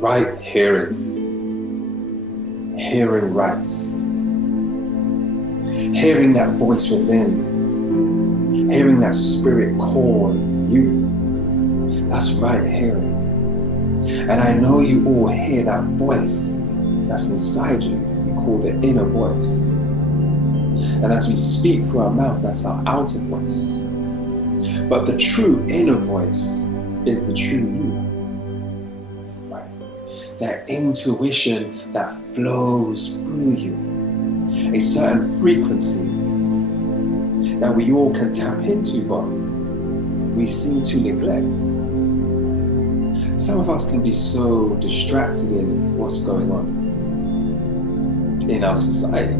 Right hearing. Hearing right. Hearing that voice within. Hearing that spirit call you. That's right hearing. And I know you all hear that voice that's inside you. We call the inner voice. And as we speak through our mouth, that's our outer voice. But the true inner voice is the true you. Right? That intuition that flows through you. A certain frequency that we all can tap into, but we seem to neglect. Some of us can be so distracted in what's going on in our society.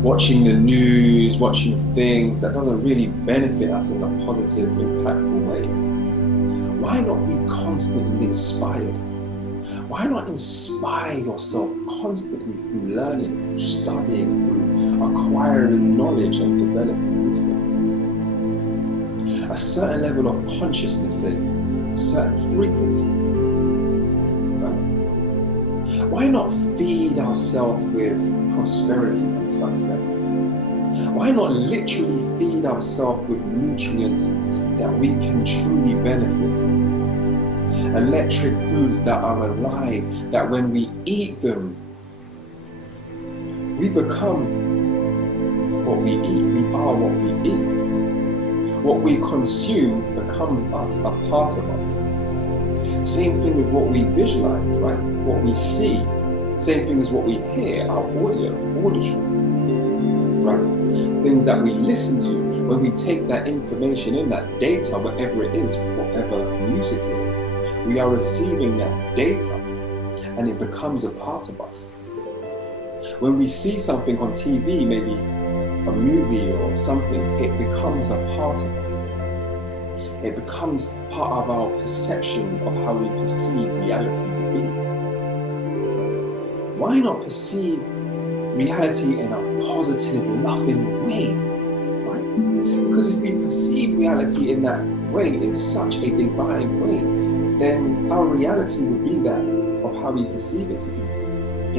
Watching the news, watching things that doesn't really benefit us in a positive, impactful way. Why not be constantly inspired? Why not inspire yourself constantly through learning, through studying, through acquiring knowledge and developing wisdom? A certain level of consciousness, a certain frequency. Right? Why not feed ourselves with prosperity and success? Why not literally feed ourselves with nutrients that we can truly benefit from? Electric foods that are alive, that when we eat them, we become what we eat. We are what we eat. What we consume becomes us, a part of us. Same thing with what we visualize, right? What we see. Same thing as what we hear, our auditory, right? Things that we listen to. When we take that information in, that data, whatever it is, whatever music it is, we are receiving that data and it becomes a part of us. When we see something on TV, maybe a movie or something, it becomes a part of us. It becomes part of our perception of how we perceive reality to be. Why not perceive reality in a positive, loving way? Right? Because if we perceive reality in that way, in such a divine way, then our reality would be that of how we perceive it to be,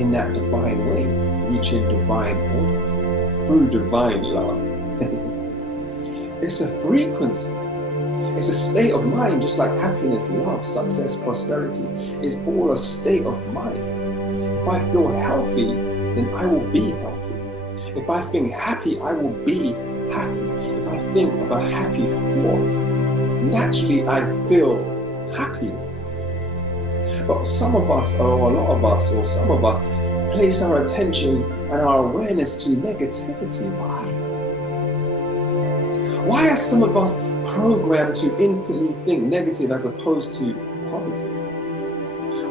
in that divine way, reaching divine order through divine love. It's a frequency. It's a state of mind, just like happiness, love, success, prosperity is all a state of mind. If I feel healthy, then I will be healthy. If I think happy, I will be happy. If I think of a happy thought, naturally I feel happiness. But some of us, or a lot of us, or some of us, place our attention and our awareness to negativity. Why? Why are some of us programmed to instantly think negative as opposed to positive?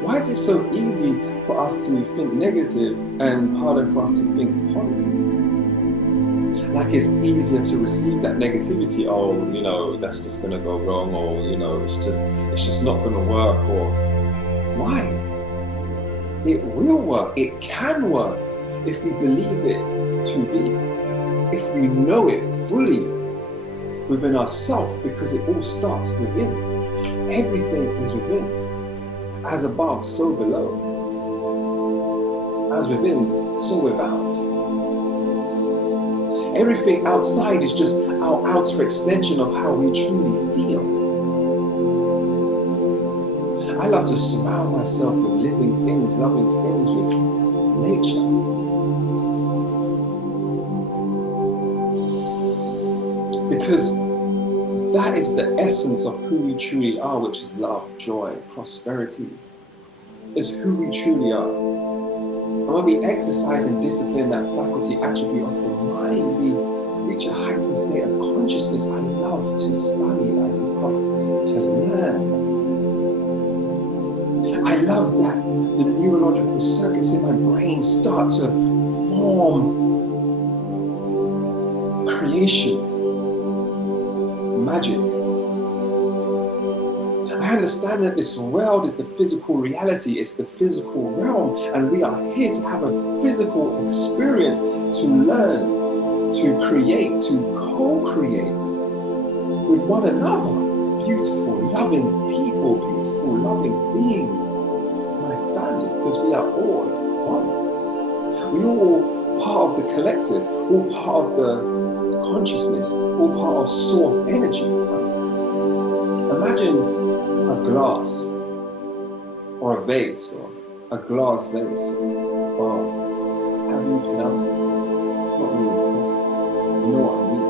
Why is it so easy for us to think negative and harder for us to think positive? Like it's easier to receive that negativity. Oh, you know, that's just gonna go wrong, or you know, it's just not gonna work. Or why? It will work. It can work if we believe it to be. If we know it fully within ourselves, because it all starts within. Everything is within. As above, so below. As within, so without. Everything outside is just our outer extension of how we truly feel. I love to surround myself with living things, loving things, with nature. Because that is the essence of who we truly are, which is love, joy, prosperity. Is who we truly are. And when we exercise and discipline that faculty attribute of the mind, we reach a heightened state of consciousness. I love to study. I love to learn. I love that the neurological circuits in my brain start to form creation, magic. I understand that this world is the physical reality, it's the physical realm, and we are here to have a physical experience, to learn, to create, to co-create with one another. Beautiful, loving people, beautiful, loving beings. My We all part of the collective, all part of the consciousness, all part of source energy. Imagine a glass or a vase or a glass vase or vase. How do you pronounce it? It's not really important. You know what I mean.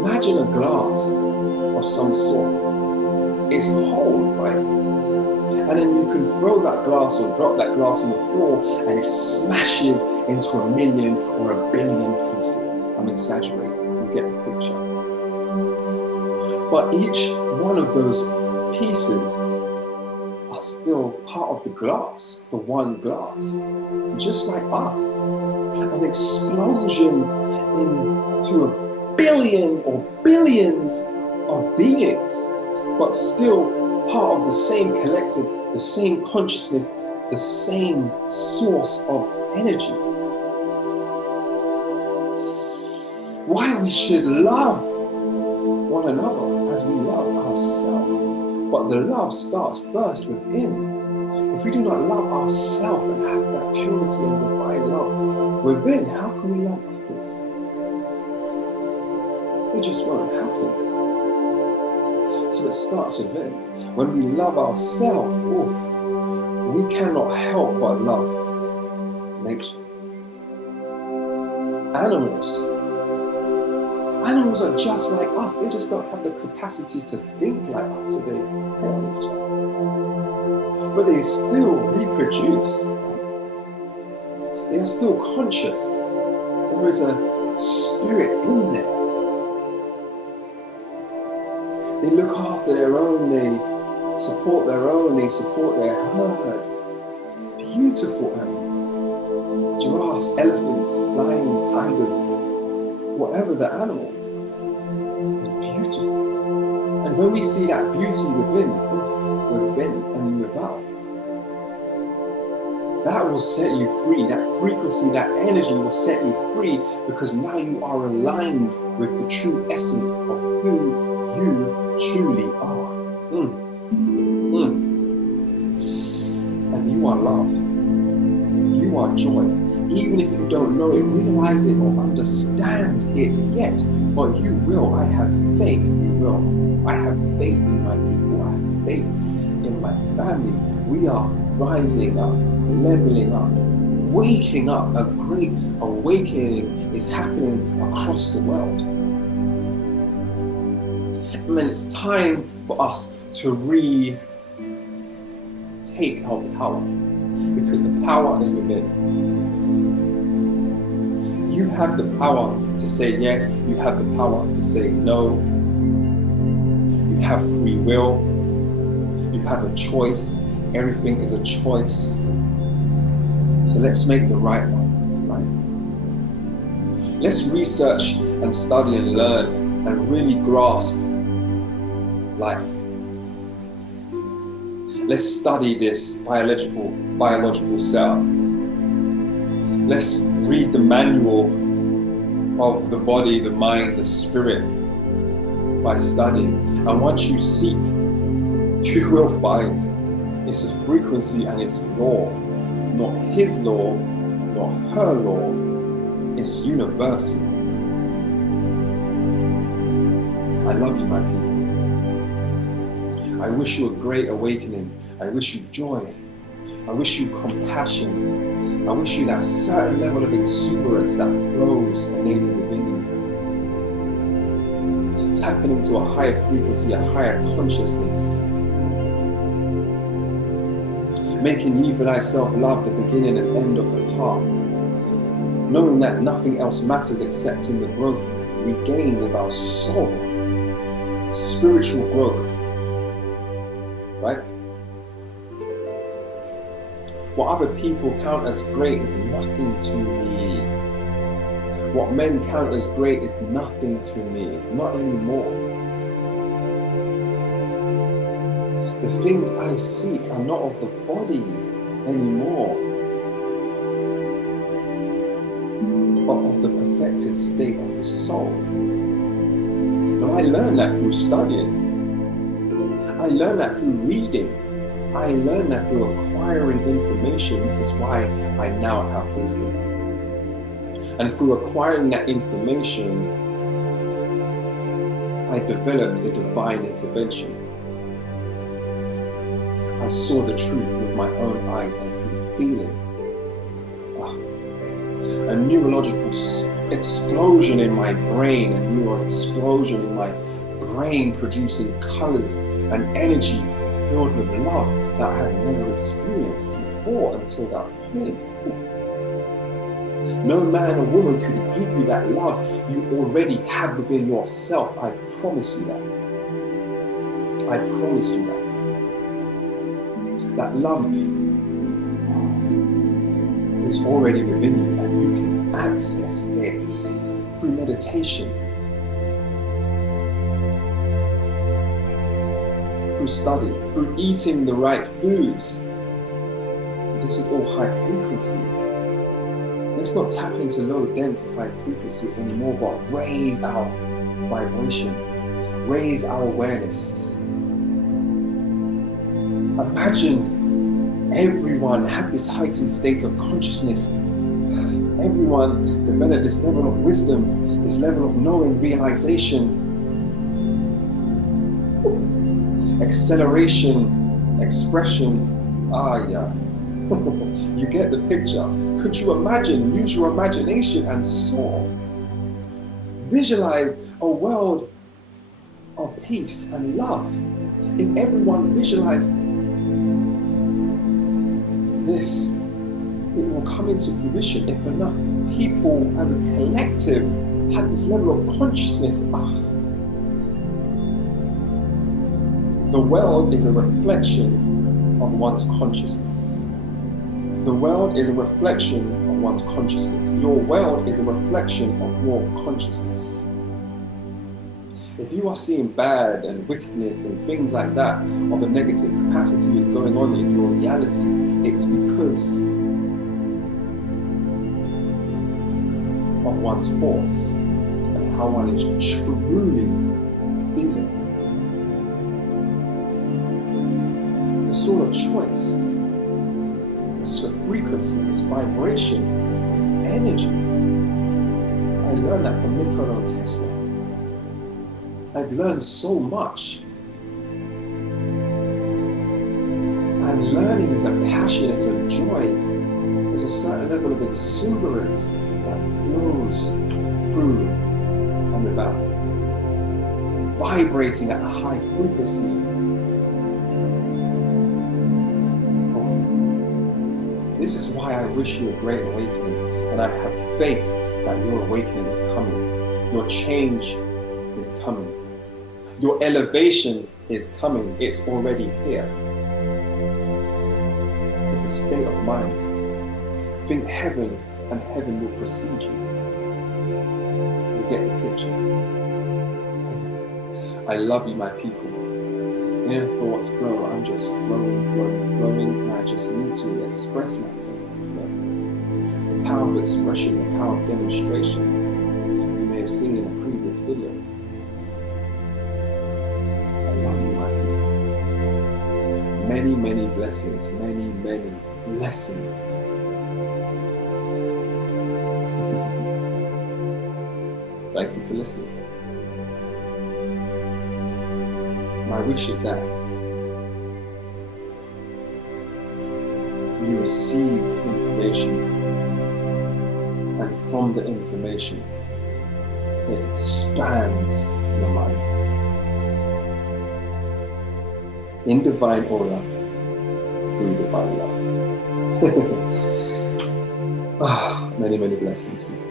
Imagine a glass of some sort. It's whole, right? And then you can throw that glass or drop that glass on the floor and it smashes into 1 million or 1 billion pieces. I'm exaggerating, you get the picture. But each one of those pieces are still part of the glass, the one glass, just like us. An explosion into 1 billion or billions of beings, but still part of the same collective, the same consciousness, the same source of energy. Why we should love one another as we love ourselves. But the love starts first within. If we do not love ourselves and have that purity and divine love within, how can we love others? It just won't happen. So it starts within. When we love ourselves, we cannot help but love nature. Animals are just like us. They just don't have the capacity to think like us, so they depend on each other. But they still reproduce. They are still conscious. There is a spirit in them. They look after their own, they support their own, they support their herd. Beautiful animals. Giraffes, elephants, lions, tigers, whatever the animal is beautiful. And when we see that beauty within and without, that will set you free. That frequency, that energy will set you free, because now you are aligned with the true essence of who you truly are. And you are love. You are joy. Even if you don't know it, realize it, or understand it yet, but you will. I have faith you will. I have faith in my people. I have faith in my family. We are rising up, leveling up, waking up. A great awakening is happening across the world. And then it's time for us to retake our power, because the power is within. You have the power to say yes, you have the power to say no. You have free will, you have a choice, everything is a choice. So let's make the right ones, right? Let's research and study and learn and really grasp life. Let's study this biological cell. Let's read the manual of the body, the mind, the spirit by studying. And once you seek, you will find. It's a frequency and it's law, not his law, not her law. It's universal. I love you, my people. I wish you a great awakening. I wish you joy. I wish you compassion. I wish you that certain level of exuberance that flows innately within you. Tapping into a higher frequency, a higher consciousness. Making ye for thyself love the beginning and end of the path. Knowing that nothing else matters except in the growth we gain with our soul. Spiritual growth. Right? What other people count as great is nothing to me. What men count as great is nothing to me. Not anymore. The things I seek are not of the body anymore, but of the perfected state of the soul. Now I learned that through studying. I learned that through reading. I learned that through acquiring information. This is why I now have wisdom. And through acquiring that information, I developed a divine intervention. I saw the truth with my own eyes and through feeling. A neurological explosion in my brain, a neural explosion in my brain producing colors and energy filled with love that I had never experienced before until that point. No man or woman could give you that love you already have within yourself. I promise you that. I promise you that. That love is already within you and you can access it through meditation, through study, through eating the right foods. This is all high frequency. Let's not tap into low densified frequency anymore, but raise our vibration, raise our awareness. Imagine everyone had this heightened state of consciousness. Everyone developed this level of wisdom, this level of knowing, realization, acceleration, expression. Yeah. You get the picture. Could you imagine? Use your imagination and soar. Visualize a world of peace and love. If everyone visualized this, it will come into fruition. If enough people as a collective had this level of consciousness, the world is a reflection of one's consciousness. The world is a reflection of one's consciousness. Your world is a reflection of your consciousness. If you are seeing bad and wickedness and things like that, or the negative capacity is going on in your reality, it's because of one's thoughts and how one is truly feeling. The sort of choice, it's a frequency, it's vibration, it's energy. I learned that from Nikola Tesla. I've learned so much. And learning is a passion, it's a joy. There's a certain level of exuberance that flows through and about, vibrating at a high frequency. This is why I wish you a great awakening, and I have faith that your awakening is coming. Your change is coming. Your elevation is coming. It's already here. It's a state of mind. Think heaven, and heaven will precede you. You get the picture. I love you, my people. Inner thoughts flow. I'm just flowing, and I just need to express myself. The power of expression, the power of demonstration. You may have seen in a previous video. I love you, my people. Many, many blessings. Many, many blessings. Thank you for listening. My wish is that you received information, and from the information, it expands your mind in divine order through divine love. Many, many blessings, people.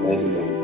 Many, many.